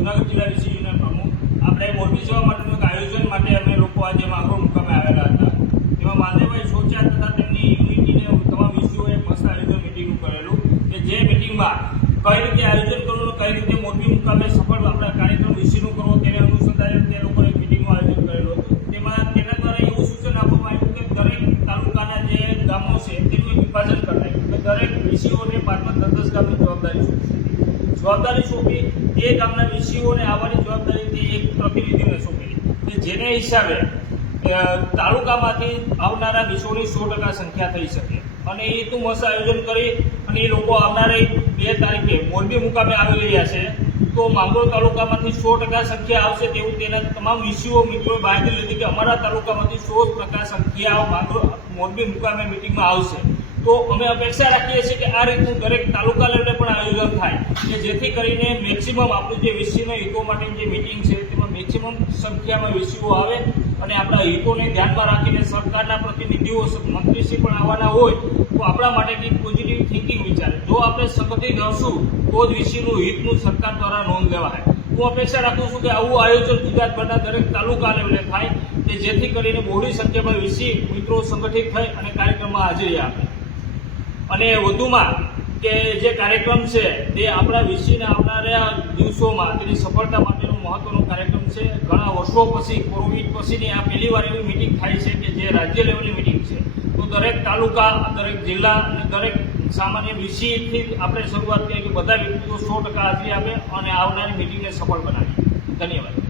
જુનાગઢ જિલ્લા વિશે યુનિયન આપણે મોરબી જવા માટેનું આયોજન માટે અમે લોકો આજે માગો મુકામે આવેલા હતા. એમાં માલદેવભાઈ સોચા તથા તેમની યુનિટીને તમામ ઇસ્યુઓએ મસ્ત આયોજન મિટિંગનું કરેલું કે જે મિટિંગમાં કઈ રીતે આયોજન કરવું કઈ રીતે મોરબી મુકામે સફળ આપણા કાર્યક્રમ વિશેનું કરવો તેને અનુસંધાને તે લોકોએ મિટિંગનું આયોજન કરેલું તેમાં તેના દ્વારા એવું સૂચન આપવામાં આવ્યું કે દરેક તાલુકાના જે ગામો છે તેનું વિભાજન દરેક વિષયોને પાંચ ધંધસ ગામની જવાબદારી સોંપી જવાબદારી સોંપી તે ગામના વિષયોને આવવાની જવાબદારી એક પ્રતિનિધિને સોંપી કે જેને હિસાબે તાલુકામાંથી આવનારા વીસોની સો ટકા સંખ્યા થઈ શકે. અને એ તું મસ્ત આયોજન કરી અને એ લોકો આવનારી બે તારીખે મોરબી મુકામે આવી રહ્યા છે, તો માંગરોળ તાલુકામાંથી સો ટકા સંખ્યા આવશે તેવું તેના તમામ વિષયો મિત્રોએ બાંધી લીધી કે અમારા તાલુકામાંથી સો ટકા સંખ્યા માંગરોળ મોરબી મુકામે મિટિંગમાં આવશે. તો અમે અપેક્ષા રાખીએ છીએ કે આ રીતનું દરેક તાલુકા લેવલે પણ આયોજન થાય કે જેથી કરીને મેક્સિમમ આપણું જે વિષયના હિતો માટેની જે મિટિંગ છે, તેમાં મેક્સિમમ સંખ્યામાં વિષયો આવે અને આપણા હિતોને ધ્યાનમાં રાખીને સરકારના પ્રતિનિધિઓ, મંત્રીશ્રી પણ આવવાના હોય તો આપણા માટે કંઈક પોઝિટિવ થિંકિંગ વિચારે. જો આપણે સંગઠિત હશું તો જ વિષયનું હિતનું સરકાર દ્વારા નોંધ લેવાય. હું અપેક્ષા રાખું છું કે આવું આયોજન ગુજરાતભરના દરેક તાલુકા લેવલે થાય કે જેથી કરીને બહોળી સંખ્યામાં વિષય મિત્રો સંગઠિત થઈ અને કાર્યક્રમમાં હાજરી આપે. અને વધુમાં કે જે કાર્યક્રમ છે, તે આપણા વિષયના આવનારા દિવસોમાં તેની સફળતા માટેનો મહત્વનો કાર્યક્રમ છે, ઘણા વર્ષો પછી, કોવિડ પછીની આ પહેલી વાર એવી મિટિંગ થાય છે કે જે રાજ્ય લેવલની મિટિંગ છે. તો દરેક તાલુકા, દરેક જિલ્લા અને દરેક સામાન્ય વિષયથી આપણે શરૂઆત કરીએ કે બધા વ્યક્તિઓ સો ટકા હાજરી આપે અને આવનારી મિટિંગને સફળ બનાવીએ. ધન્યવાદ.